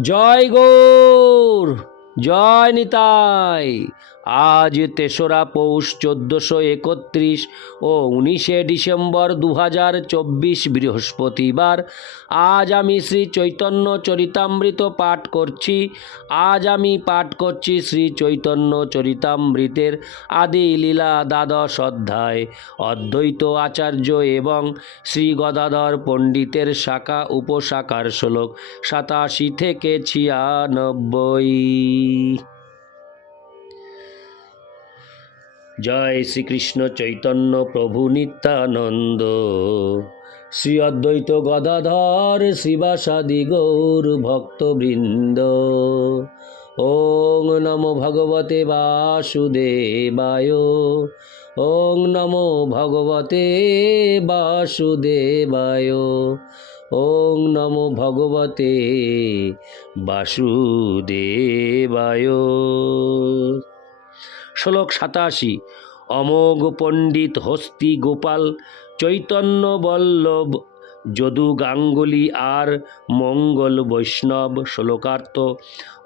জয় গৌর জয় নিতাই। আজ তেসরা পৌষ চোদ্দোশো একত্রিশ ও উনিশে ডিসেম্বর দু হাজার চব্বিশ বৃহস্পতিবার। আজ আমি শ্রী চৈতন্য চরিতামৃত পাঠ করছি। আজ আমি পাঠ করছি শ্রী চৈতন্য চরিতামৃতের আদি লীলা দ্বাদশ অধ্যায়। অদ্বৈত আচার্য এবং শ্রী গদাধর পণ্ডিতের শাখা উপশাখার শ্লোক সাতাশি থেকে ছিয়ানব্বই। জয় শ্রীকৃষ্ণ চৈতন্য প্রভু নিত্যানন্দ। শ্রী অদ্বৈত গদাধর শিবাসাদি গৌর ভক্তবৃন্দ। ওং নমো ভগবতে বাসুদেবায়। ওং নমো ভগবতে বাসুদেবায়। ওং নমো ভগবতে বাসুদেবায়। শ্লোক সাতাশি, অমোঘ পণ্ডিত হস্তি গোপাল, চৈতন্য বল্লভ, যদু গাঙ্গুলি আর মঙ্গল বৈষ্ণব শ্লোকার্থ,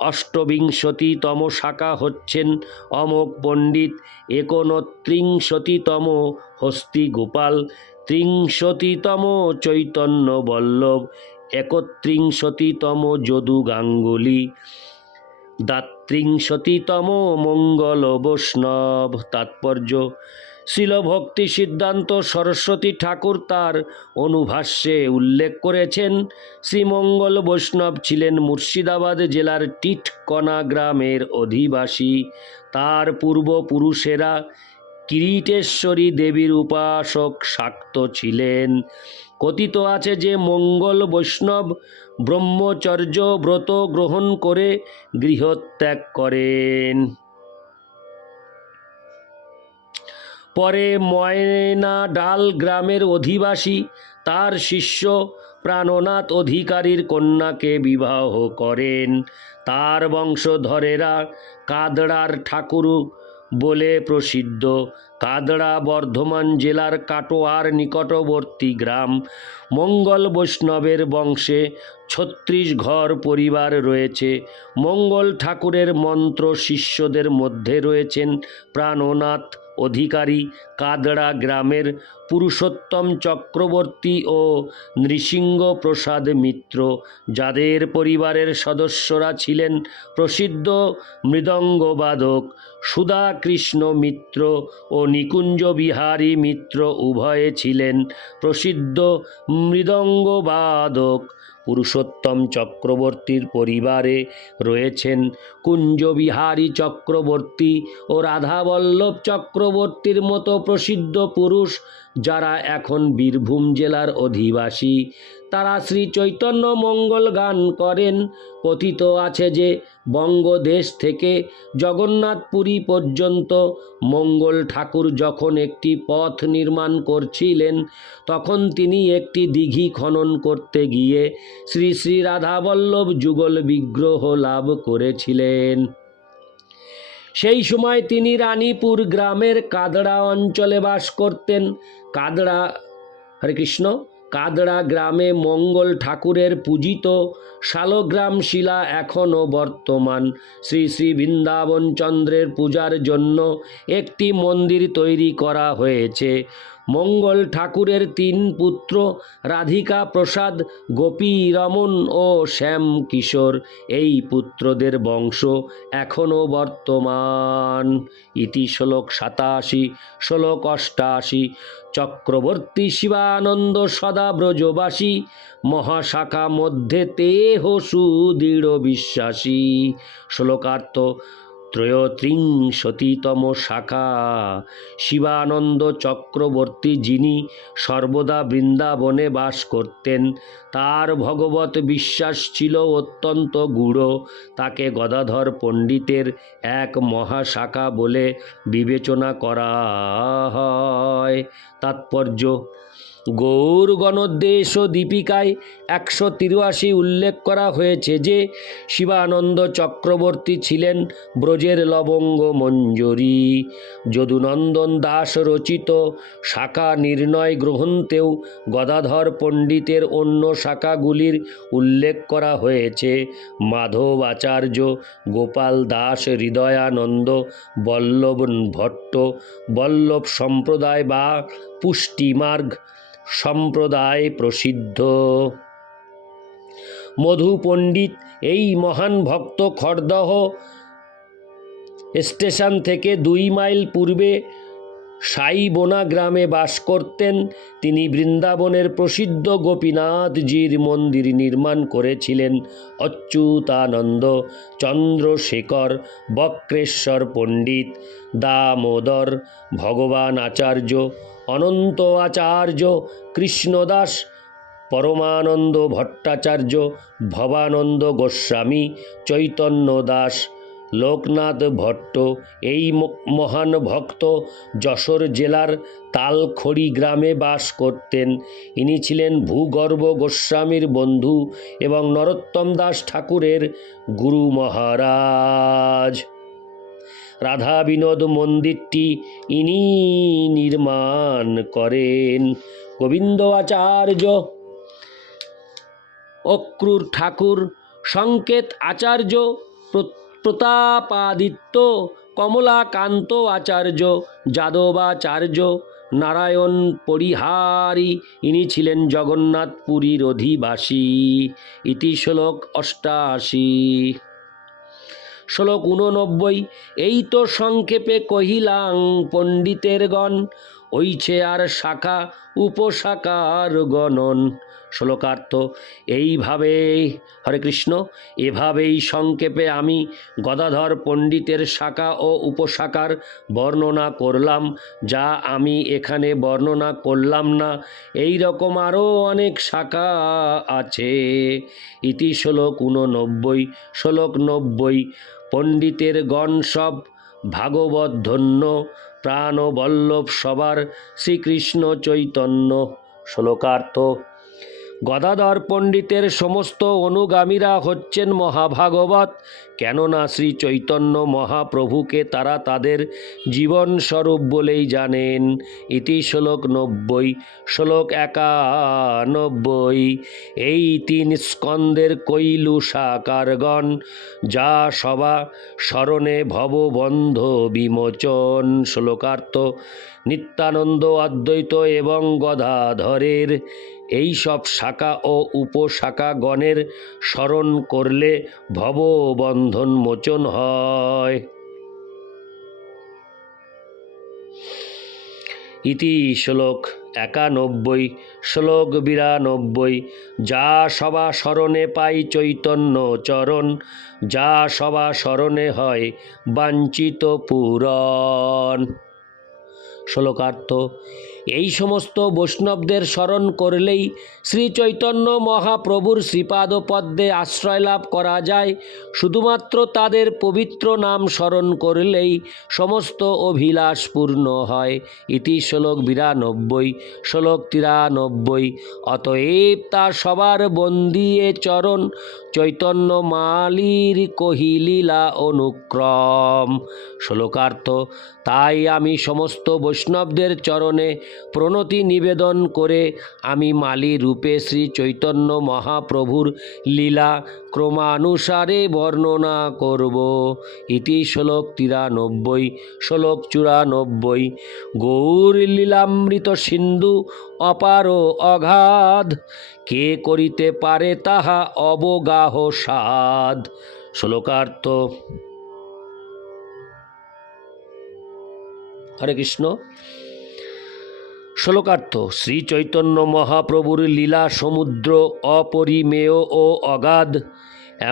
অষ্টবিংশতিতম শাখা হচ্ছেন অমোঘ পণ্ডিত, একনত্রিংশতিতম হস্তি গোপাল, ত্রিংশতিতম চৈতন্য বল্লভ, একত্রিংশতিতম যদু গাঙ্গুলি। দাত্রিংশতিতম মঙ্গল বৈষ্ণব তাৎপর্য, শিলভক্তি সিদ্ধান্ত সরস্বতী ঠাকুর তার অনুভাষ্যে উল্লেখ করেছেন। শ্রীমঙ্গল বৈষ্ণব ছিলেন মুর্শিদাবাদ জেলার টিটকনা গ্রামের অধিবাসী। তার পূর্বপুরুষেরা কিরিটেশ্বরী দেবীর উপাসক শাক্ত ছিলেন। কথিত আছে যে মঙ্গল বৈষ্ণব ব্রহ্মচর্য ব্রত গ্রহণ করে গৃহত্যাগ করেন। পরে ময়না ডাল গ্রামের অধিবাসী তার শিষ্য প্রাণনাথ অধিকারীর কন্যাকে বিবাহ করেন। তার বংশধরেরা কাদড়ার ঠাকুর বলে প্রসিদ্ধ। কাদড়া বর্ধমান জেলার কাটোয়ার নিকটবর্তী গ্রাম। মঙ্গল বৈষ্ণবের বংশে ছত্রিশ ঘর পরিবার রয়েছে। মঙ্গল ঠাকুরের মন্ত্র শিষ্যদের মধ্যে রয়েছেন প্রাণনাথ। অধিকারী কাদড়া গ্রামের পুরুষোত্তম চক্রবর্তী ও নৃসিংহ প্রসাদ মিত্র, যাদের পরিবারের সদস্যরা ছিলেন প্রসিদ্ধ মৃদঙ্গবাদক সুধা কৃষ্ণ মিত্র ও নিকুঞ্জ বিহারী মিত্র, উভয়ে ছিলেন প্রসিদ্ধ মৃদঙ্গবাদক। পুরুষোত্তম চক্রবর্তীর পরিবারে রয়েছেন কুঞ্জবিহারী চক্রবর্তী ও রাধাবল্লভ চক্রবর্তীর মতো প্রসিদ্ধ পুরুষ যারা এখন বীরভূম জেলার অধিবাসী। তারা শ্রী চৈতন্য মঙ্গল গান করেন। কথিত আছে যে বঙ্গদেশ থেকে জগন্নাথপুরী পর্যন্ত মঙ্গল ঠাকুর যখন একটি পথ নির্মাণ করছিলেন, তখন তিনি একটি দিঘি খনন করতে গিয়ে শ্রী শ্রী রাধাবল্লভ যুগল বিগ্রহ লাভ করেছিলেন। সেই সময় তিনি রানীপুর গ্রামের কাদড়া অঞ্চলে বাস করতেন। কাদড়া, হরে কৃষ্ণ। কাদড়া গ্রামে মঙ্গল ঠাকুরের পূজিত শালগ্রাম শিলা এখনও বর্তমান। শ্রী শ্রী বৃন্দাবন চন্দ্রের পূজার জন্য একটি মন্দির তৈরি করা হয়েছে। মঙ্গল ঠাকুরের তিন পুত্র, রাধিকা প্রসাদ, গোপী রমন ও শ্যাম কিশোর। এই পুত্রদের বংশ এখনও বর্তমান। ইতি শ্লোক সাতাশি, শ্লোক অষ্টাশি। চক্রবর্তী শিবানন্দ সদা ব্রজবাসী। মহাশাখা মধ্যে তেহ সুদৃঢ় বিশ্বাসী। শ্লোকার্থ ত্রয়োত্রিংশতিতম শাখা। শিবানন্দ চক্রবর্তী যিনি সর্বদা বৃন্দাবনে বাস করতেন, তার ভগবত বিশ্বাস ছিল অত্যন্ত গূঢ়। তাকে গদাধর পণ্ডিতের এক মহাশাখা বলে বিবেচনা করা হয়। তাৎপর্য গৌর গণোদ্দেশ ও দীপিকায় একশো তিরাশি উল্লেখ করা হয়েছে যে, শিবানন্দ চক্রবর্তী ছিলেন ব্রজের লবঙ্গ মঞ্জরি। যদুনন্দন দাস রচিত শাখা নির্ণয় গ্রন্থেও গদাধর পণ্ডিতের অন্য শাখাগুলির উল্লেখ করা হয়েছে। মাধব আচার্য, গোপাল দাস, হৃদয়ানন্দ, বল্লভ ভট্ট, বল্লভ সম্প্রদায় বা পুষ্টিমার্গ সম্প্রদায় প্রসিদ্ধ। মধু পণ্ডিত এই মহান ভক্ত খড়দহ স্টেশন থেকে দুই মাইল পূর্বে সাইবোনা গ্রামে বাস করতেন। তিনি বৃন্দাবনের প্রসিদ্ধ গোপীনাথজির মন্দির নির্মাণ করেছিলেন অচ্যুতানন্দ চন্দ্রশেখর বক্রেশ্বর পণ্ডিত দামোদর ভগবান আচার্য অনন্ত আচার্য কৃষ্ণদাস, পরমানন্দ ভট্টাচার্য, ভবানন্দ গোস্বামী, চৈতন্য দাস, লোকনাথ ভট্ট, এই মহান ভক্ত যশোর জেলার তালখড়ি গ্রামে বাস করতেন। ইনি ছিলেন ভূগর্ভ গোস্বামীর বন্ধু এবং নরোত্তম দাস ঠাকুরের গুরু মহারাজ। রাধা বিনোদ মন্দিরটি ইনি নির্মাণ করেন। গোবিন্দ আচার্য অক্রুর ঠাকুর, সংকেত আচার্য প্রতাপাদিত্য, কমলাকান্ত আচার্য, যাদবাচার্য, নারায়ণ পরিহারী, ইনি ছিলেন জগন্নাথপুরীর অধিবাসী। ইতি শ্লোক অষ্টাশি। শ্লোক উননব্বই এই তো সংক্ষেপে কহিলাং পণ্ডিতের গণ ওইছে আর শাখা উপশাখার গণন। শ্লোকার্থ, এইভাবে, হরে কৃষ্ণ, এভাবেই সংক্ষেপে আমি গদাধর পণ্ডিতের শাখা ও উপশাখার বর্ণনা করলাম, যা আমি এখানে বর্ণনা করলাম না। এই রকম আরও অনেক শাখা আছে। ইতি শ্লোক উননব্বই শ্লোক নব্বই পণ্ডিতের গণ সব ভাগবত ধন্য প্রাণবল্লভ সবার শ্রীকৃষ্ণ চৈতন্য। শ্লোকার্থ গদাধর পণ্ডিতের সমস্ত অনুগামীরা হচ্ছেন মহাভাগবত। কেননা শ্রী চৈতন্য মহাপ্রভুকে তারা তাদের জীবন স্বরূপ বলেই জানেন। ইতি শ্লোক নব্বই, শ্লোক একানব্বই। এই তিন স্কন্দের কৈলু সাকারগণ, যা সবা স্মরণে ভববন্ধ বিমোচন। শ্লোকার্থ, নিত্যানন্দ অদ্বৈত এবং গদাধরের এই সব শাখা ও উপশাখাগণের স্মরণ করলে ভববন্ধন মোচন হয়। ইতি শ্লোক একানব্বই, শ্লোক বিরানব্বই। যা সবা স্মরণে পাই চৈতন্য চরণ, যা সবা স্মরণে হয় বাঞ্ছিত পূরণ। শ্লোকার্থ এই সমস্ত বৈষ্ণবদের স্মরণ করলেই শ্রী চৈতন্য মহাপ্রভুর শ্রীপাদ পদ্মে আশ্রয় লাভ করা যায়। শুধুমাত্র তাদের পবিত্র নাম স্মরণ করলেই সমস্ত অভিলাষ পূর্ণ হয়। ইতি শ্লোক বিরানব্বই, শ্লোক তিরানব্বই। অতএব তা সবার বন্দিয়ে চরণ, চৈতন্য মালির কহিলীলা অনুক্রম। শ্লোকার্থ, তাই আমি সমস্ত বৈষ্ণবদের চরণে প্রণতি নিবেদন করে আমি মালি রূপে শ্রী চৈতন্য মহাপ্রভুর লীলা ক্রমানুসারে বর্ণনা করব। ইতি শ্লোক তিরানব্বই, শ্লোক চুরানব্বই। গৌর লীলামৃত সিন্ধু অপার অগাধ, কে করিতে পারে তাহা অবগাহ সাধ। শ্লোকার্থ। হরে কৃষ্ণ। শ্লোকার্থ শ্রী চৈতন্য মহাপ্রভুর লীলা সমুদ্র অপরিমেয় ও অগাধ।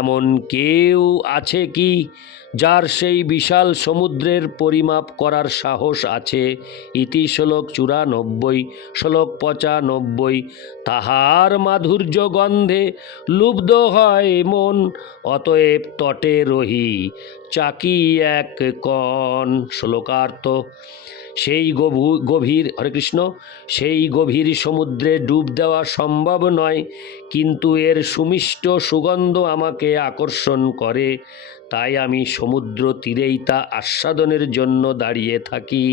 এমন কেউ আছে কি যার সেই বিশাল সমুদ্রের পরিমাপ করার সাহস আছে? ইতি শ্লোক চুরানব্বই, শ্লোক পঁচানব্বই। তাহার মাধুর্য গন্ধে লুব্ধ হয় মন, অতএব তটে রহি, চাকি এক কণ। শ্লোকার্থ সেই গভু, গভীর, হরে কৃষ্ণ, সেই গভীর সমুদ্রে ডুব দেওয়া সম্ভব নয়, কিন্তু এর সুমিষ্ট সুগন্ধ আমাকে আকর্ষণ করে। তাই আমি সমুদ্র তীরেই তা আস্বাদনের জন্য দাঁড়িয়ে থাকি।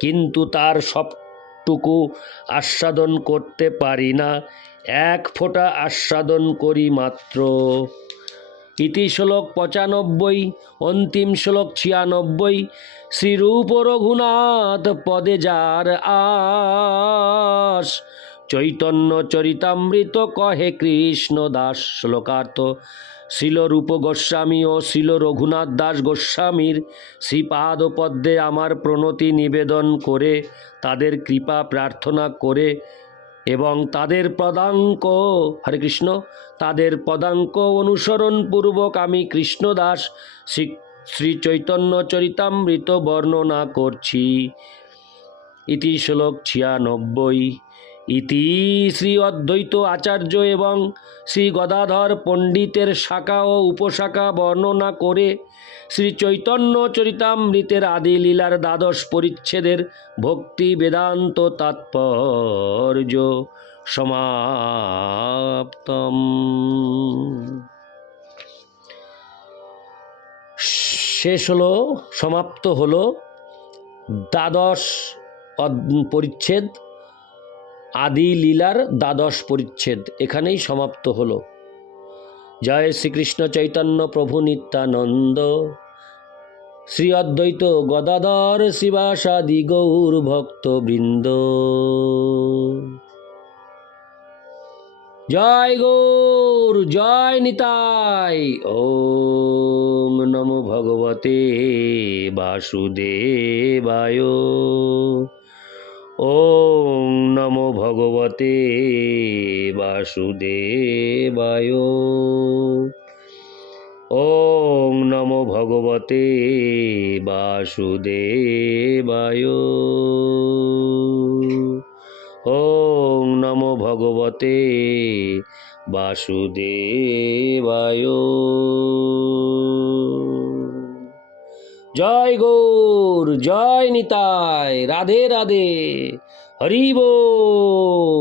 কিন্তু তার সবটুকু আস্বাদন করতে পারি না, এক ফোঁটা আস্বাদন করি মাত্র। ইতি শ্লোক পঁচানব্বই, অন্তিম শ্লোক ছিয়ানব্বই শ্রীরূপ রঘুনাথ পদে যার আস চৈতন্য চরিতামৃত কহে কৃষ্ণ দাস শ্লোকার্থ, শিল রূপ গোস্বামী ও শিল রঘুনাথ দাস গোস্বামীর শ্রীপাদ পদ্মে আমার প্রণতি নিবেদন করে, তাদের কৃপা প্রার্থনা করে এবং তাদের পদাঙ্ক, হরে কৃষ্ণ, তাদের পদাঙ্ক অনুসরণপূর্বক আমি কৃষ্ণদাস শ্রী শ্রী চৈতন্য চরিতামৃত বর্ণনা করছি। ইতি শ্লোক ছিয়ানব্বই। ইতি শ্রী অদ্বৈত আচার্য এবং শ্রী গদাধর পণ্ডিতের শাখা ও উপশাখা বর্ণনা করে শ্রী চৈতন্য চরিতামৃতের আদি লীলার দ্বাদশ পরিচ্ছেদের ভক্তি বেদান্ত তাৎপর্য সমাপ্তম। শেষ হলো, সমাপ্ত হলো দ্বাদশ পরিচ্ছেদ আদি লীলার দ্বাদশ পরিচ্ছেদ এখানেই সমাপ্ত হল। জয় শ্রীকৃষ্ণ চৈতন্য প্রভু নিত্যানন্দ। শ্রী অদ্বৈত গদাধর শিবাসাদি গৌর ভক্ত বৃন্দ জয় গৌর, জয় নিতাই। ওম নমো ভগবতে বাসুদেবায়। ওম নমো ভগবতে বাসুদেবায়। ওম নমো ভগবতে বাসুদেবায়। ওম নমো ভগবতে বাসুদেবায়। জয় গৌর জয় নিতাই রাধে রাধে হরি বল